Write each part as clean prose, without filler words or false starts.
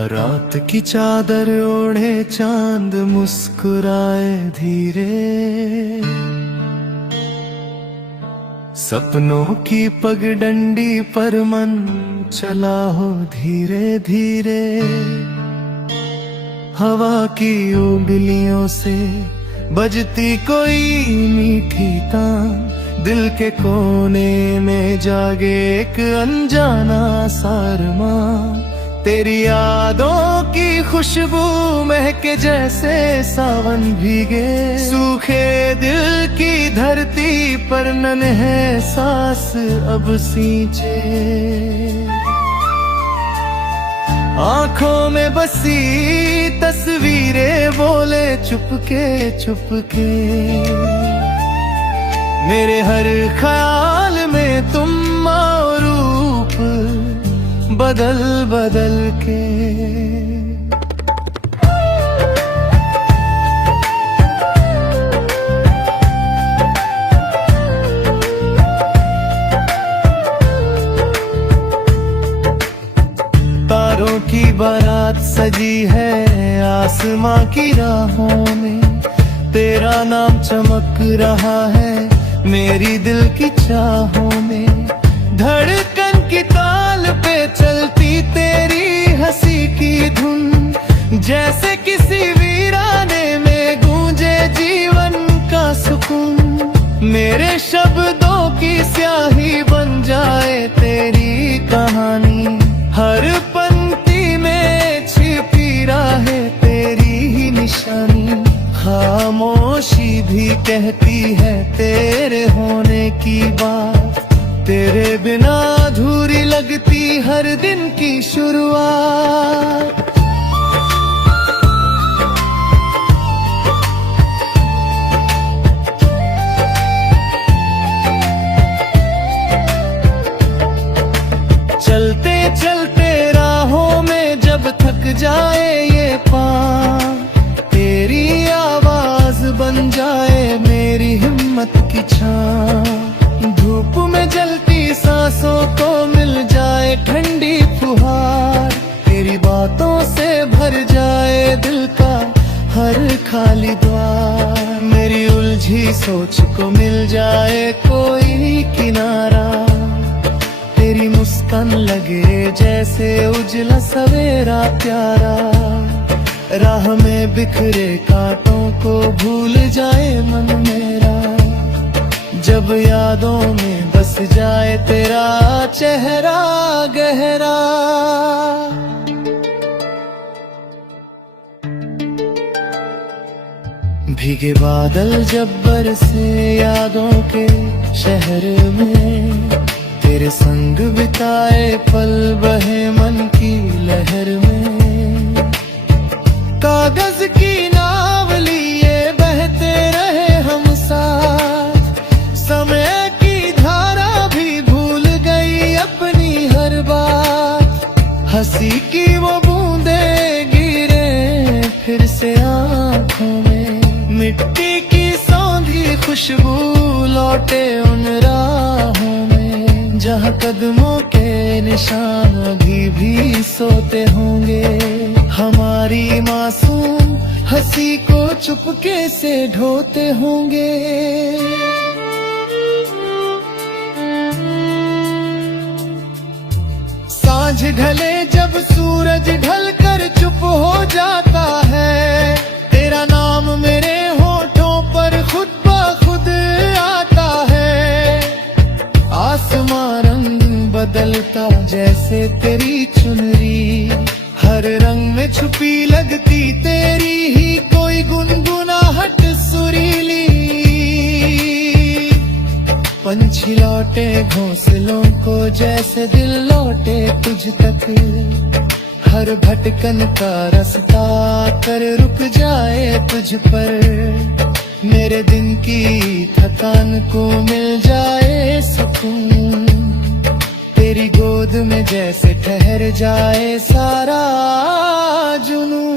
रात की चादर ओढ़े चांद मुस्कुराए धीरे, सपनों की पगडंडी पर मन चला हो धीरे धीरे। हवा की उंगलियों से बजती कोई मीठी तान, दिल के कोने में जागे एक अनजाना सारमा। तेरी यादों की खुशबू महके जैसे सावन भीगे, सूखे दिल की धरती पर नन्हे सांस अब सींचे। आंखों में बसी तस्वीरें बोले चुपके चुपके, मेरे हर ख्याल में तुम और रूप बदल बदल के। तारों की बारात सजी है आसमां की राहों में, तेरा नाम चमक रहा है मेरी दिल की चाहों में। धड़कन की ताल पे चलती तेरी हंसी की धुन, जैसे किसी वीराने में गूंजे जीवन का सुकून। मेरे शब्दों की स्याही बन जाए तेरी कहानी, हर पंक्ति में छिपी रहे तेरी ही निशानी। खामोशी भी कहती है तेरे होने की बात, तेरे बिना अधूरी लगती हर दिन की शुरुआत। चलते चलते राहों में जब थक जाए ये पाँव, तेरी आवाज बन जाए मेरी हिम्मत की छाँव। धूप में जलती सांसों को मिल जाए ठंडी फुहार, तेरी बातों से भर जाए दिल का हर खाली द्वार। मेरी उलझी सोच को मिल जाए कोई किनारा, तेरी मुस्कान लगे जैसे उजला सवेरा प्यारा। राह में बिखरे कांटों को भूल जाए मन मेरा, जब यादों में बस जाए तेरा चेहरा गहरा। भीगे बादल जब बरसे यादों के शहर में, तेरे संग बिताए पल बहे मन की लहर में। कागज की नाव लिए बहते रहे हम साथ, समय की धारा भी भूल गई अपनी हर बात। हंसी की वो बूंदें गिरे फिर से आंखों में, मिट्टी की सौंधी खुशबू लौटे उन राहों में, जहाँ कदमों के निशान अभी भी सोते होंगे। हमारी मासूम हंसी को चुपके से ढोते होंगे। सांझ ढले जब सूरज ढलकर चुप हो जाता है, तेरा नाम मेरे होठों पर खुद ब खुद आता है। आसमां रंग बदलता जैसे तेरी चुनरी, हर रंग में छुपी लगती तेरी ही कोई गुनगुनाहट सुरीली। पंछी लौटे घोंसलों को जैसे दिल लौटे तुझ तक, हर भटकन का रास्ता कर रुक जाए तुझ पर। मेरे दिन की थकान को मिल जाए सुकून, तेरी गोद में जैसे ठहर जाए सारा जुनून।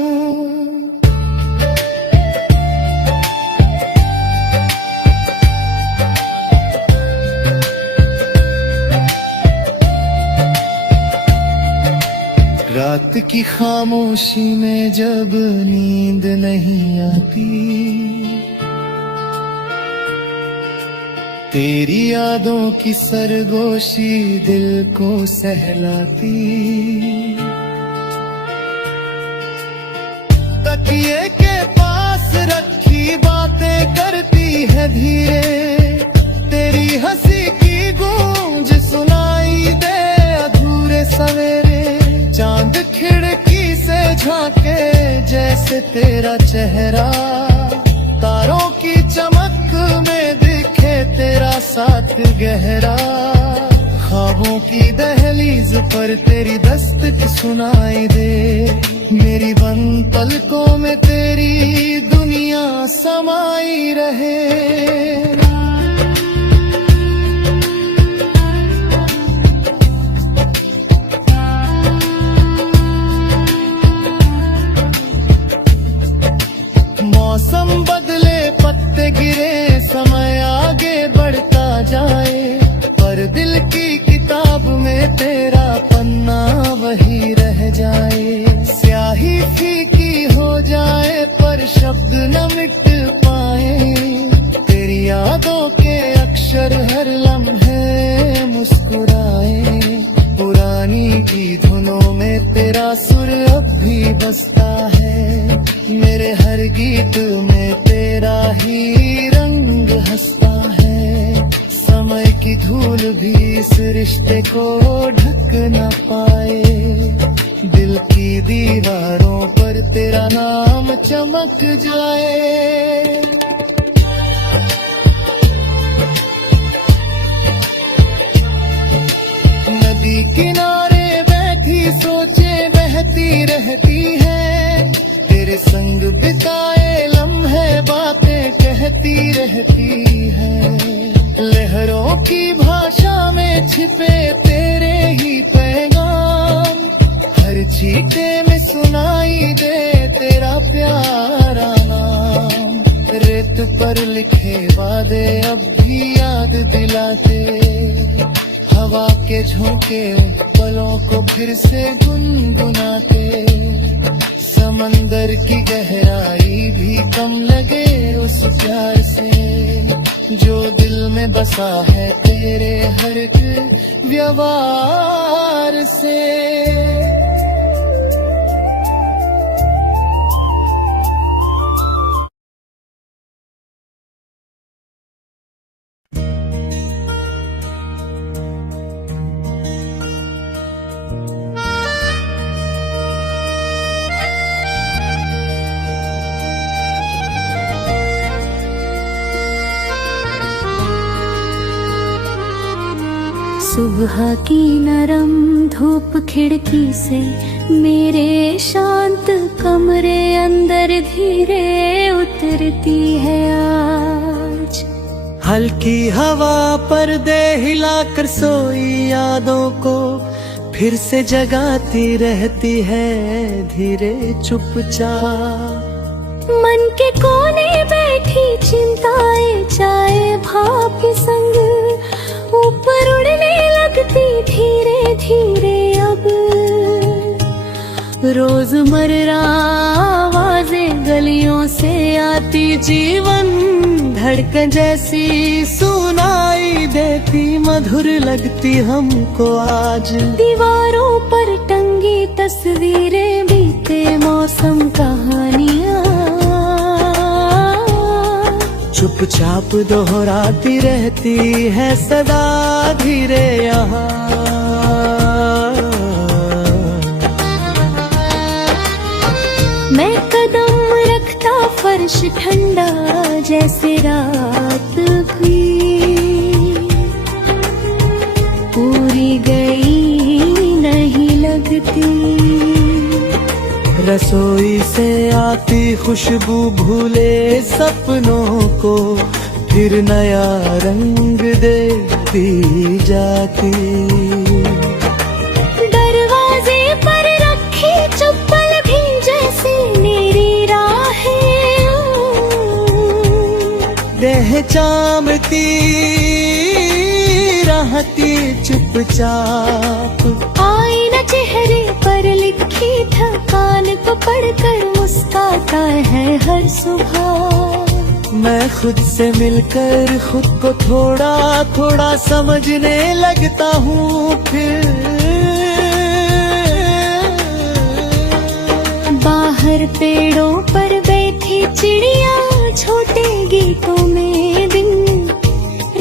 रात रात की खामोशी में जब नींद नहीं आती, तेरी यादों की सरगोशी दिल को सहलाती। तकिए के पास रखी बातें करती है धीरे, तेरी हंसी की गूंज सुनाई दे अधूरे सवेरे। चांद खिड़की से झांके जैसे तेरा चेहरा, तारों की चमक में दिखे तेरा साथ गहरा। ख्वाबों की दहलीज पर तेरी दस्तक सुनाई दे, मेरी बंद पलकों में तेरी दुनिया समाई रहे। मौसम बदले, पत्ते गिरे, समय आगे बढ़ता जाए, पर दिल की किताब में तेरा पन्ना वही रह जाए। स्याही फीकी हो जाए पर शब्द न मिट पाए, तेरी यादों के अक्षर हर लम्हे मुस्कुराए। पुरानी की धुनों में तेरा सुर अब भी बसता है, मेरे हर गीत में तेरा ही रंग हंसता है। समय की धूल भी इस रिश्ते को ढक न पाए, दिल की दीवारों पर तेरा नाम चमक जाए। नदी किनारे बैठी सोचे बहती रहती है, तेरे संग बिताए लम्हे बातें कहती रहती है। लहरों की भाषा में छिपे तेरे ही पैगाम, हर छींटे में सुनाई दे तेरा प्यारा नाम। रेत पर लिखे वादे अब भी याद दिलाते, हवा के झोंके उन पलों को फिर से गुनगुनाते। समंदर की गहराई भी कम लगे उस प्यार से, जो दिल में बसा है तेरे हर एक व्यवहार से। सुबह की नरम धूप खिड़की से मेरे शांत कमरे अंदर धीरे उतरती है आज। हल्की हवा पर्दे हिलाकर सोई यादों को फिर से जगाती रहती है धीरे चुपचाप। मन के कोने बैठी चिंताएं चाहे भाप के संग ऊपर उड़ने लगती धीरे धीरे अब। रोजमर्रा आवाजें गलियों से आती, जीवन धड़कन जैसी सुनाई देती, मधुर लगती हमको आज। दीवारों पर टंगी तस्वीरें बीते मौसम कहानियाँ, चुपचाप दोहराती रहती है सदा धीरे यहाँ। मैं कदम रखता फर्श ठंडा जैसे रात हुई, पूरी गई नहीं लगती। रसोई से आती खुशबू भूले सपनों को फिर नया रंग देती जाती। दरवाजे पर रखी चप्पल भी जैसे मेरी राहें, पहचानती चाहती चुपचाप। आईना चेहरे पर लिखी थकान को पढ़कर मुस्काता है हर सुबह। मैं खुद से मिलकर खुद को थोड़ा थोड़ा समझने लगता हूँ फिर। बाहर पेड़ों पर बैठी चिड़िया छोटे गीतों में दिन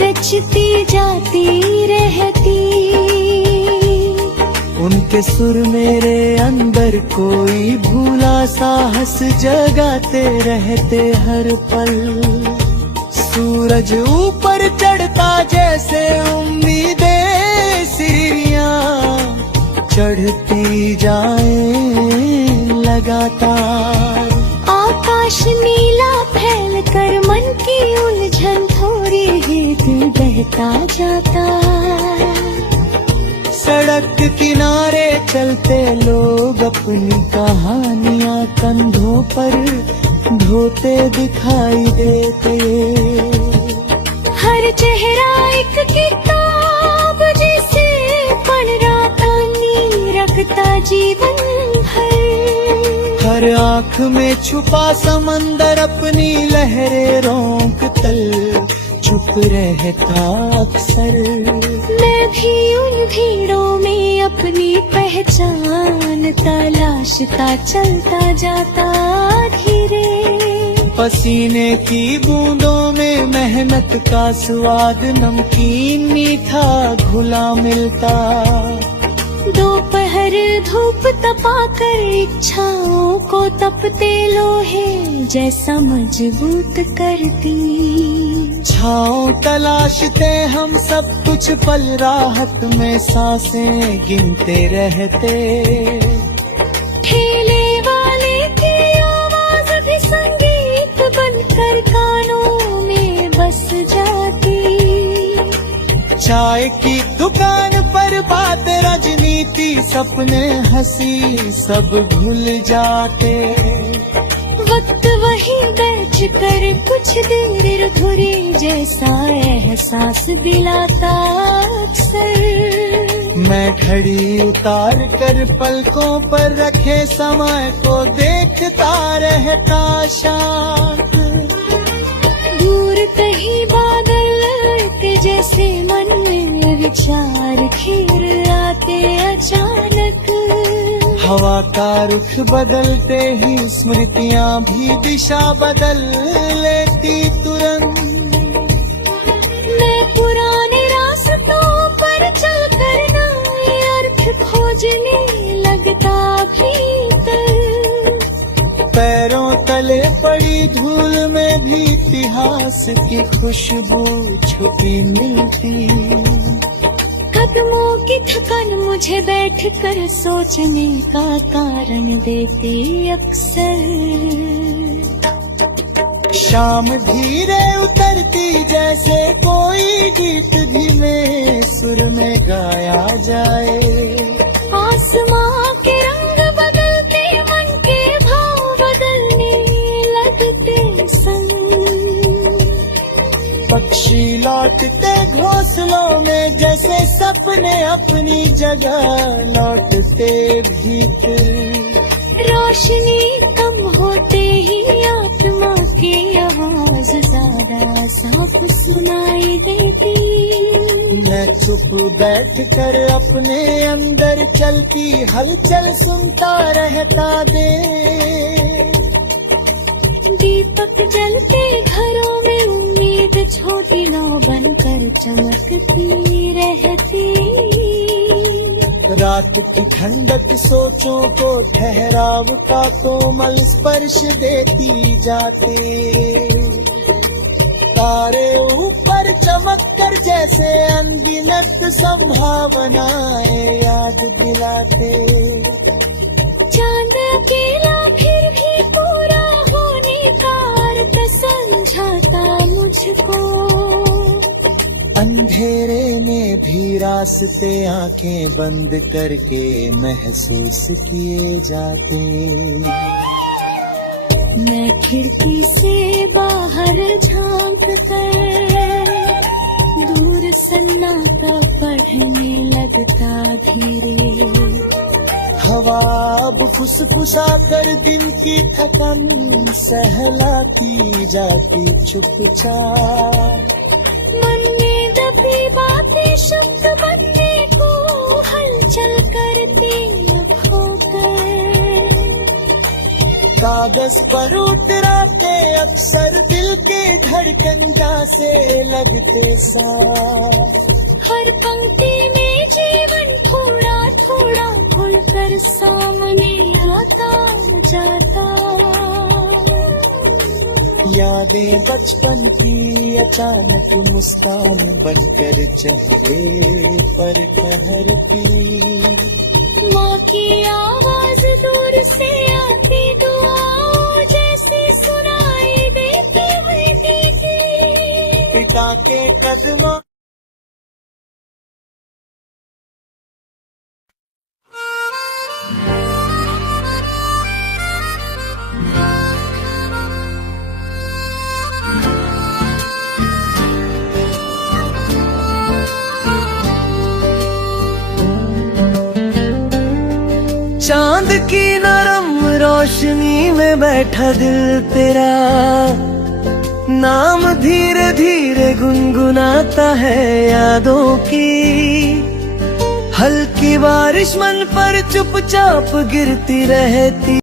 रचती जाती रहती। उनके सुर मेरे अंदर कोई भूला साहस जगाते रहते हर पल। सूरज ऊपर चढ़ता जैसे उम्मीदें सीढ़ियां चढ़ती जाए लगातार। आकाश नीला फैल कर मन की उलझन थोड़ी ही दिल बहता जाता। सड़क किनारे चलते लोग अपनी कहानियां कंधों पर ढोते दिखाई देते। हर चेहरा एक किताब जिसे पढ़ रहा कहानी रखता जीवन भर। हर आँख में छुपा समंदर अपनी लहरें रोक तल चुप रहता अक्सर। मैं भी उन भीड़ों में अपनी पहचान तलाशता चलता जाता धीरे। पसीने की बूंदों में मेहनत का स्वाद नमकीन मीठा घुला मिलता। दोपहर धूप तपाकर इच्छाओं को तपते लोहे जैसा मजबूत करती। छाँव तलाशते हम सब कुछ पल राहत में सांसें गिनते रहते। ठेले वाले की आवाज भी संगीत बनकर कानों में बस जाती। चाय की दुकान पर बात राजनीति सपने हंसी सब भूल जाते। वक्त वही बैठ कर कुछ देर अधूरी जैसा एहसास दिलाता अक्सर। मैं घड़ी उतार कर पलकों पर रखे समय को देखता रहता शांत। दूर कहीं बादल के जैसे मन में विचार घेर आते अचानक। हवा का रुख बदलते ही स्मृतियाँ भी दिशा बदल लेती तुरंत। मैं पुराने रास्तों पर चल कर नए अर्थ खोजने लगता भीतर। पैरों तले पड़ी धूल में भी इतिहास की खुशबू छुपी मिलती। कदमों की थकान मुझे बैठकर सोचने का कारण देती अक्सर। शाम धीरे उतरती जैसे कोई गीत धीमे सुर में गाया जाए। आसमां के रंग बदलते मन के भाव बदलने लगते संग। पक्षी लौटते घोंसलों में जैसे सपने अपनी जगह लौटते भीतर। रोशनी कम होते ही आत्मा की आवाज ज्यादा साफ सुनाई देती। मैं चुप बैठ कर अपने अंदर चलती हलचल सुनता रहता दे। दीपक जलते घरों में उम्मीद छोटी नाव बनकर चमकती रहती। रात की ठंडक सोचों को ठहराव का कोमल स्पर्श देती जाते। तारे ऊपर चमक कर जैसे अनगिनत संभावनाएं याद दिलाते। चांद अकेला फिर भी पूरा होने का अर्थ समझाता मुझको। अंधेरे में भी रास्ते आंखें बंद करके महसूस किए जाते। मैं खिड़की से बाहर झांक कर दूर सन्नाटा बढ़ने लगता धीरे। हवा अब फुसफुसा कर दिन की थकन सहलाती जाती चुपचाप। मन में दबी बातें शब्द बनने को हलचल करती अब होकर। कागज पर उतरा के अक्सर दिल के धड़कन से लगते सांस। हर पंक्ति में जीवन थोड़ा थोड़ा खुलकर सामने आता जाता। यादें बचपन की अचानक मुस्कान बनकर चेहरे पर ठहरती। माँ की आवाज दूर से आती दुआ जैसे सुनाई देती हुई थी। पिता के कदमों चांद की नरम रोशनी में बैठा दिल तेरा, नाम धीरे धीरे गुनगुनाता है यादों की। हल्की बारिश मन पर चुपचाप गिरती रहती।